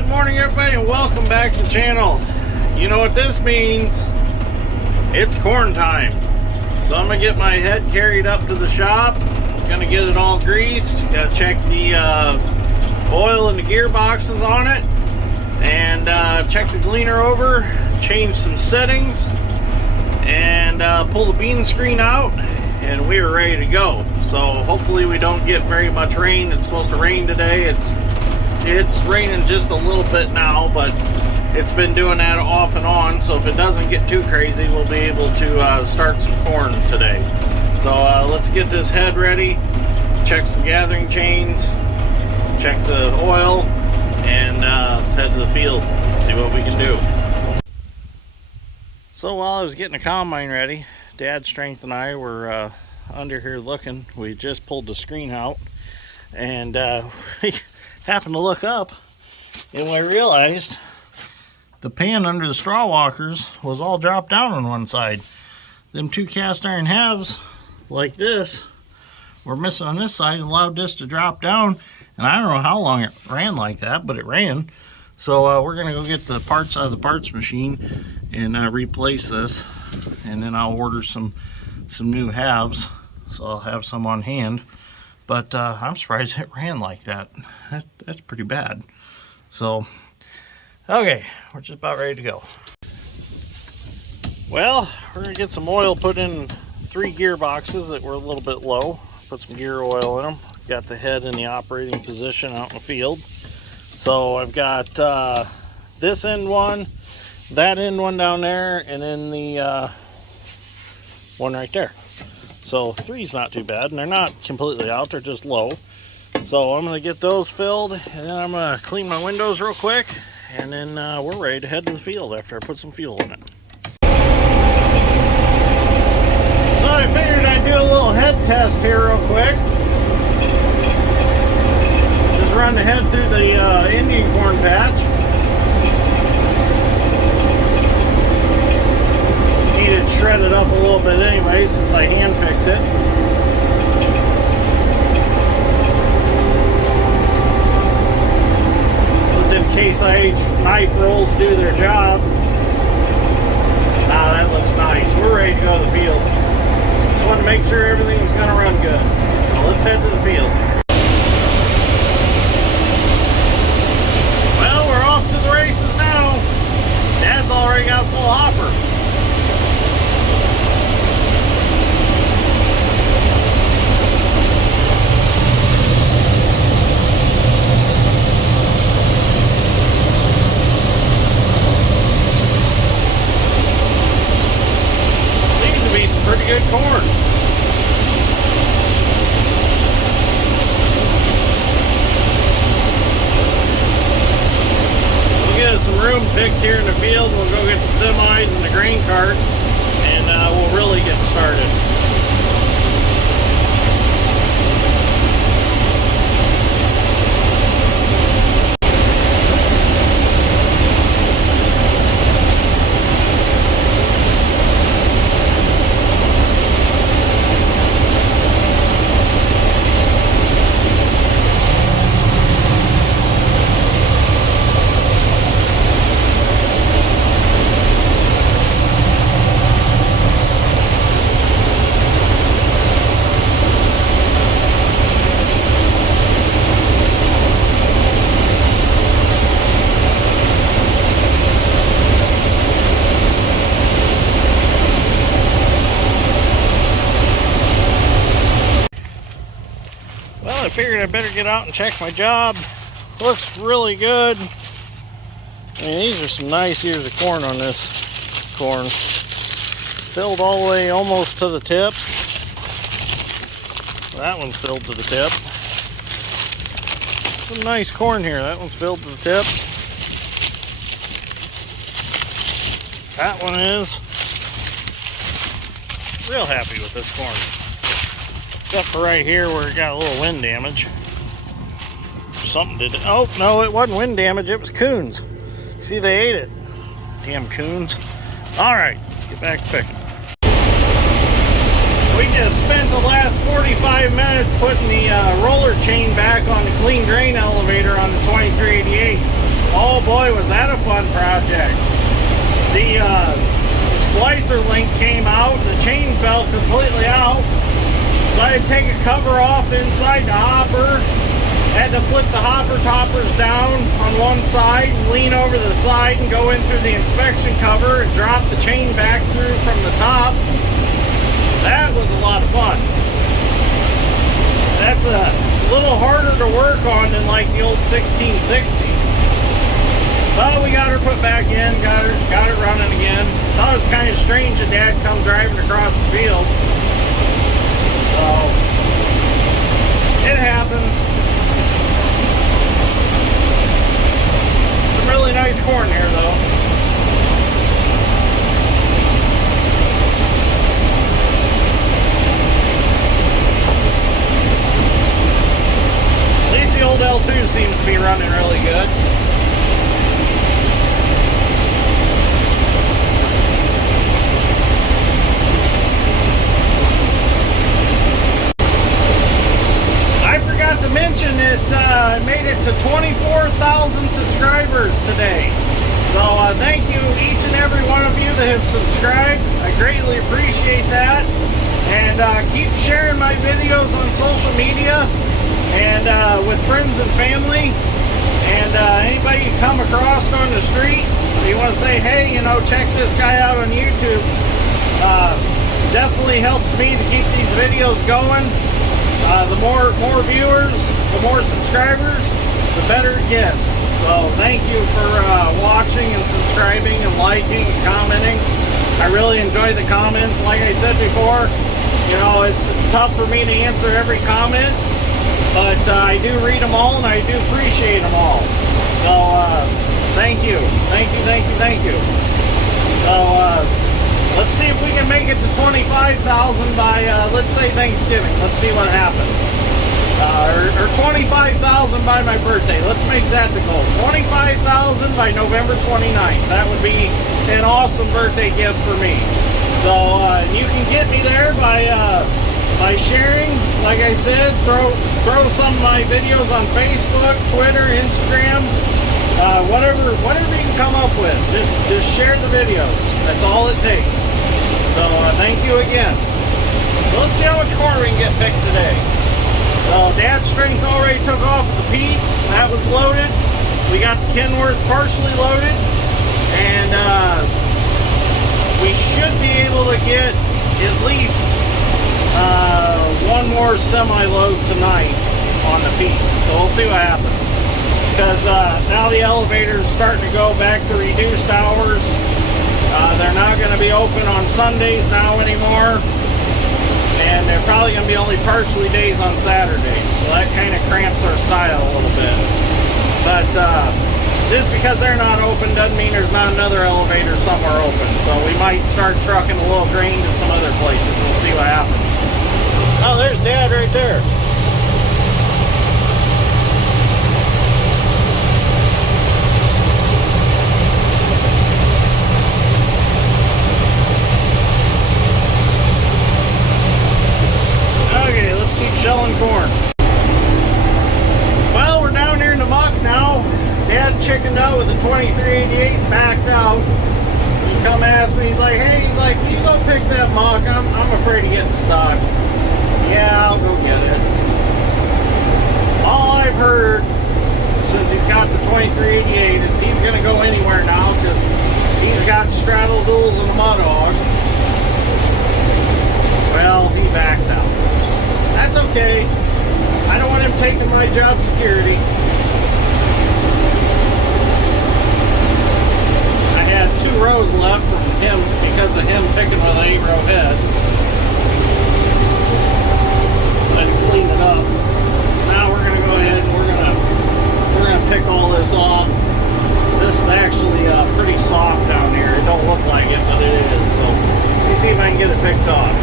Good morning, everybody, and welcome back to the channel. You know what this means? It's corn time. So I'm gonna get my head carried up to the shop. Gonna get it all greased. Gotta check the oil and the gearboxes on it, and check the gleaner over, change some settings, and pull the bean screen out, and we are ready to go. So hopefully we don't get very much rain. It's supposed to rain today. It's raining just a little bit now, but it's been doing that off and on, so if it doesn't get too crazy, we'll be able to start some corn today. So let's get this head ready, check some gathering chains, check the oil, and let's head to the field, see what we can do. So while I was getting the combine ready, Dad Strength and I were under here looking. We just pulled the screen out, and we happened to look up, and we realized the pan under the straw walkers was all dropped down on one side. Them two cast iron halves like this were missing on this side and allowed this to drop down, and I don't know how long it ran like that, but it ran. So we're gonna go get the parts out of the parts machine and replace this, and then I'll order some new halves, so I'll have some on hand. But I'm surprised it ran like that. That's pretty bad. So, okay, we're just about ready to go. Well, we're gonna get some oil put in 3 gearboxes that were a little bit low. Put some gear oil in them. Got the head in the operating position out in the field. So I've got this end one, that end one down there, and then the one right there. So 3's not too bad, and they're not completely out, they're just low. So I'm gonna get those filled, and then I'm gonna clean my windows real quick, and then we're ready to head to the field after I put some fuel in it. So I figured I'd do a little head test here real quick. Just run the head through the Indian corn patch. Need it shredded up a little bit anyway, since I hand picked it. But then Case IH knife rolls do their job. Now that looks nice. We're ready to go to the field. Just want to make sure everything's going to run good. So let's head to the field. Well, we're off to the races now. Dad's already got a full hopper. Pretty good corn. We'll get us some room picked here in the field. We'll go get the semis and the grain cart, and we'll really get started. I figured I better get out and check my job. Looks really good. I mean, these are some nice ears of corn on this corn. Filled all the way almost to the tip. That one's filled to the tip. Some nice corn here. That one's filled to the tip. That one is. Real happy with this corn. Except for right here where it got a little wind damage. Something did it. Oh, no, it wasn't wind damage. It was coons. See, they ate it. Damn coons. All right, let's get back to picking. We just spent the last 45 minutes putting the roller chain back on the clean grain elevator on the 2388. Oh boy, was that a fun project. The splicer link came out, the chain fell completely out. So I had to take a cover off inside the hopper. Had to flip the hopper toppers down on one side and lean over the side and go in through the inspection cover and drop the chain back through from the top. That was a lot of fun. That's a little harder to work on than like the old 1660. But we got her put back in, got it running again. Thought it was kind of strange that Dad come driving across the field. So it happens. Some really nice corn here though. At least the old L2 seems to be running really good. To mention it made it to 24,000 subscribers today. So thank you each and every one of you that have subscribed. I greatly appreciate that. And keep sharing my videos on social media and with friends and family. And anybody you come across on the street, you want to say, hey, you know, check this guy out on YouTube. Definitely helps me to keep these videos going. The more viewers, the more subscribers, the better it gets. So thank you for watching and subscribing and liking and commenting. I really enjoy the comments. Like I said before, you know, it's tough for me to answer every comment, but I do read them all and I do appreciate them all. So thank you. So let's see if we can make it to 25,000 by, let's say, Thanksgiving. Let's see what happens. Or 25,000 by my birthday. Let's make that the goal. 25,000 by November 29th. That would be an awesome birthday gift for me. So you can get me there by sharing. Like I said, throw some of my videos on Facebook, Twitter, Instagram. Whatever you can come up with, just share the videos. That's all it takes. So thank you again. So let's see how much corn we can get picked today. So Dad's strength already took off with the peat. That was loaded. We got the Kenworth partially loaded, and we should be able to get at least one more semi-load tonight on the peat. So we'll see what happens. Because now the elevator's starting to go back to reduced hours. They're not going to be open on Sundays now anymore. And they're probably going to be only partially days on Saturdays. So that kind of cramps our style a little bit. But just because they're not open doesn't mean there's not another elevator somewhere open. So we might start trucking a little grain to some other places. We'll see what happens. Oh, there's Dad right there. Shelling corn. Well, we're down here in the muck now. Dad chickened out with the 2388, backed out. He come ask me, he's like, hey, can you go pick that muck? I'm afraid of getting stuck. Yeah, I'll go get it. All I've heard since he's got the 2388 is he's gonna go anywhere now because he's got straddle duels and a mud hog. Well, he backed out. That's okay. I don't want him taking my job security. I had 2 rows left from him because of him picking with an 8-row head. Let him clean it up. Now we're gonna go ahead and we're gonna pick all this off. This is actually pretty soft down here. It don't look like it, but it is. So let me see if I can get it picked off.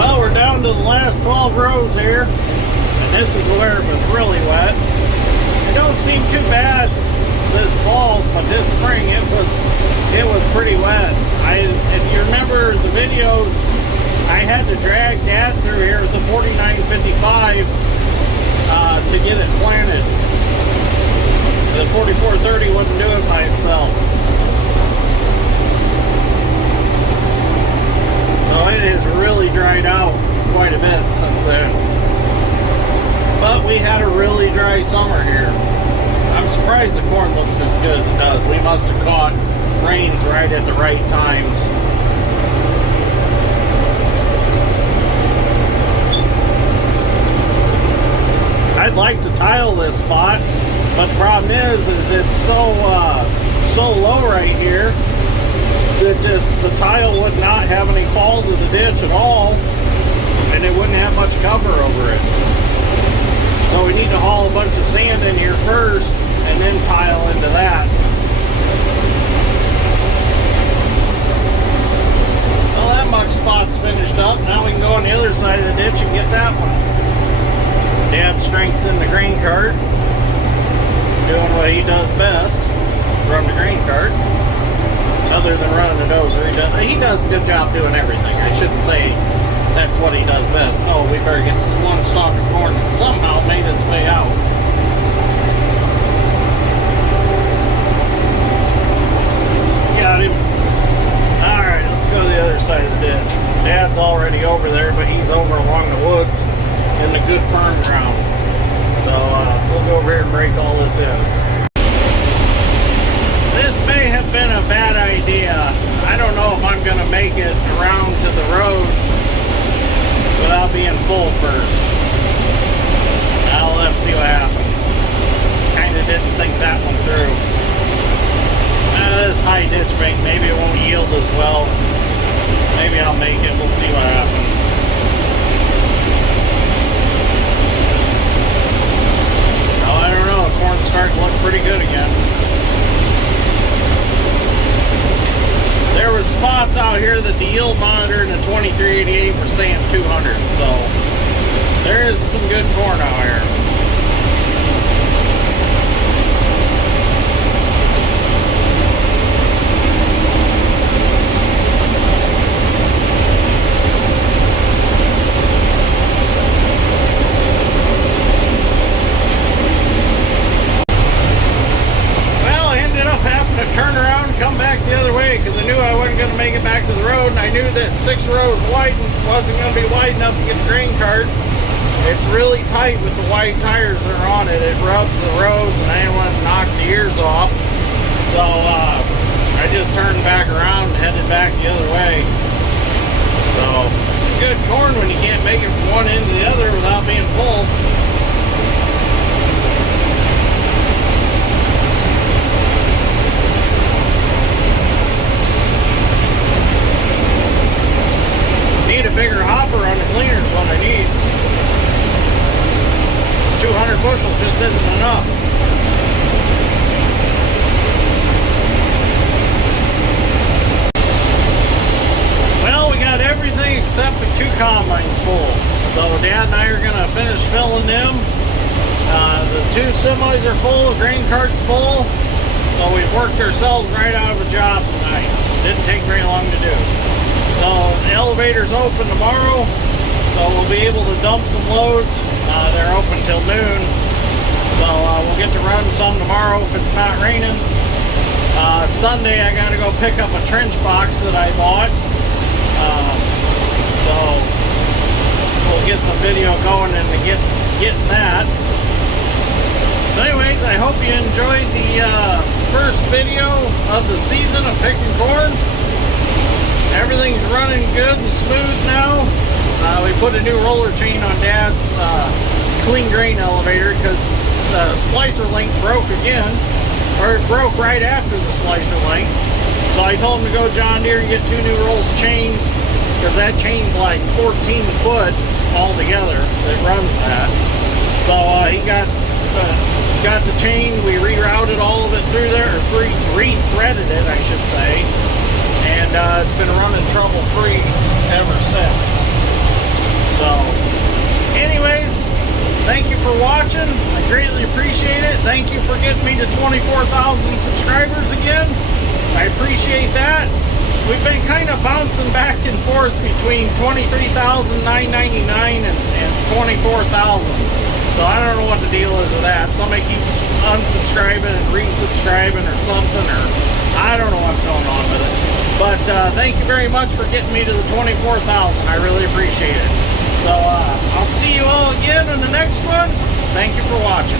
Well, we're down to the last 12 rows here, and this is where it was really wet. It don't seem too bad this fall, but this spring it was pretty wet. If you remember the videos, I had to drag Dad through here with the 4955 to get it planted. The 4430 wouldn't do it by itself. So it has really dried out quite a bit since then. But we had a really dry summer here. I'm surprised the corn looks as good as it does. We must have caught rains right at the right times. I'd like to tile this spot, but the problem is it's so low right here that the tile would not have any fall to the ditch at all, and it wouldn't have much cover over it. So we need to haul a bunch of sand in here first, and then tile into that. Well, that muck spot's finished up. Now we can go on the other side of the ditch and get that one. Dad strengths in the grain cart, doing what he does best, run the grain cart. Other than running the dozer, he does a good job doing everything. I shouldn't say that's what he does best. Oh, we better get this one stalk of corn that somehow made its way out. Got him. Alright, let's go to the other side of the ditch. Dad's already over there, but he's over along the woods in the good firm ground. So we'll go over here and break all this in. This may have been a bad idea. I don't know if I'm going to make it around to the road without being full first. Now let's see what happens. Kind of didn't think that one through. This high ditch bank, maybe it won't yield as well. Maybe I'll make it. We'll see what happens. Oh, I don't know. The corn's starting to look pretty good again. There were spots out here that the yield monitor and the 2388 were saying 200, so there is some good corn out here. Turn around and come back the other way because I knew I wasn't going to make it back to the road, and I knew that 6 rows wide wasn't going to be wide enough to get the grain cart. It's really tight with the wide tires that are on it. It rubs the rows, and I didn't want to knock the ears off. So I just turned back around and headed back the other way. So it's good corn when you can't make it from one end to the other without being full. A bigger hopper on the cleaner is what I need. 200 bushels just isn't enough. Well, we got everything except the 2 combines full. So Dad and I are going to finish filling them. The 2 semis are full, the grain cart's full. So we've worked ourselves right out of a job tonight. Didn't take very long to do. So the elevator's open tomorrow, so we'll be able to dump some loads. They're open till noon, so we'll get to run some tomorrow if it's not raining. Sunday I gotta go pick up a trench box that I bought, so we'll get some video going and getting that. So anyways, I hope you enjoyed the first video of the season of picking corn. Everything's running good and smooth now. We put a new roller chain on Dad's clean grain elevator because the splicer link broke again, or it broke right after the splicer link. So I told him to go John Deere and get 2 new rolls of chain because that chain's like 14 foot altogether that runs that. So he got the chain. We rerouted all of it through there, or re-threaded it, I should say. And it's been running trouble-free ever since. So, anyways, thank you for watching. I greatly appreciate it. Thank you for getting me to 24,000 subscribers again. I appreciate that. We've been kind of bouncing back and forth between 23,999 and 24,000. So So I don't know what the deal is with that. Somebody keeps unsubscribing and resubscribing or something, or I don't know what's going on with it. But thank you very much for getting me to the 24,000. I really appreciate it. So I'll see you all again in the next one. Thank you for watching.